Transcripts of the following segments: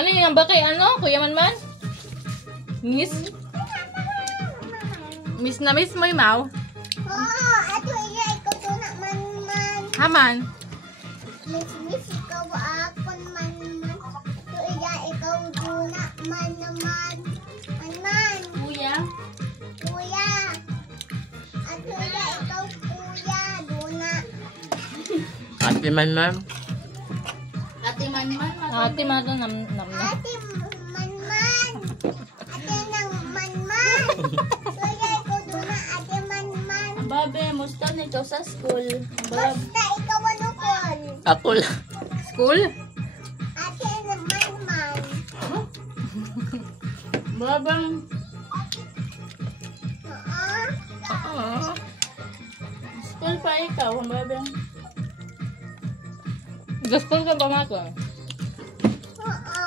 Ano yung ba kay ano? Kuya Manman? Miss? Miss na miss mo yung Mau? Oo, ato iya ikaw to na man. Haman? Miss ikaw akon man. To iya ikaw to na man. Kuya? Kuya. Ato iya ikaw kuya. Duna. Ate Manman. Ate Manman? Ate Manman nam na. Ate Manman. Ate nang Manman. Kuya ikaw duna ate Manman. Babe, musta na ikaw sa school? Basta ikaw ano kon? Ako lang. School? Ate nang Manman. Babang. Oo. School pa ikaw, babang. School ka ba mako? Oo.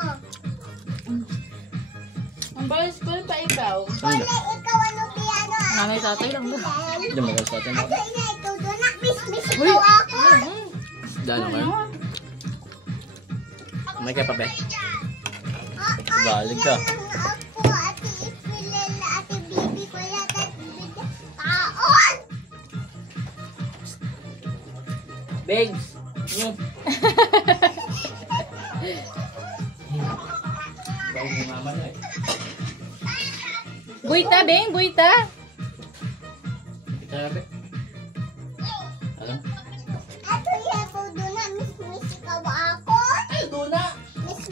Ang ba school pa ikaw? Wala ikaw ano piano. Nanay tatay lang ba? Hindi mo sa atin. Ato ina ikaw doon na miss Uy! ikaw ako. Dahil naman. May kaya pa, be? Oo. Galing ka. Yan lang ako ate Isabel ate Bibi ko yata kaon. Babes! Yung. Bago mo mama na eh. Buita, Beng, buita. Kita na, be. Ano? Ato iya ko doon na miss ikaw ako. Ay, Duna. Miss.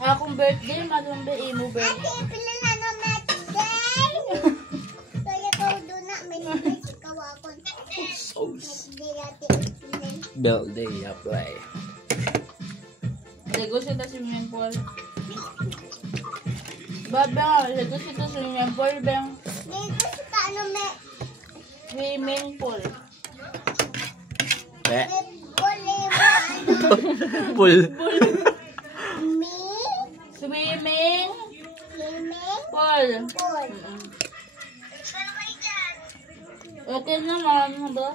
Akong birthday, madumbe imo birthday. Ate pila na no birthday. Kaya ko doon na miss ikaw ako. Birthday ate Isabel. Build day, apply. Lagos ito swimming pool. Babang, lagos ito swimming pool, bang. Dito sa ano may Swimming pool. Be? Bole mo ano. Full. Me. Swimming Swimming pool. pool. Okay naman, ba?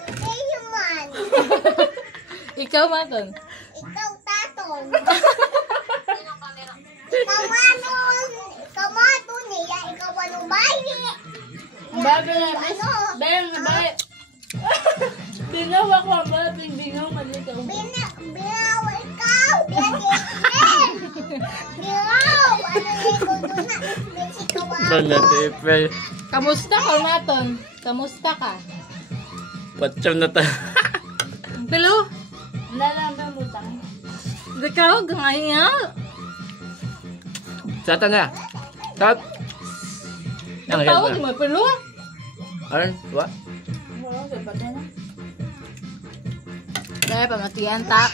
Kayo man. Ikaw, Maton. Ikaw taton. Kamato niya. Ikaw ano bayi. Babe na, Ano? bang, babe. Binaw ako ang babing bingaw man ikaw. Binaw ikaw. Binaw. Binaw. Ano yung ikaw doon na. Miss ikaw Banda, ako. April. Kamusta ka, Maton? Kamusta ka? Patsyam na ta. Pilo? Wala lang ba butang? Ikaw, gangaya. Sata na. Tat. Yang Tawag head mo, pilo? Aran, wa? Wala, sa pati na. Kaya pamatiyan ta.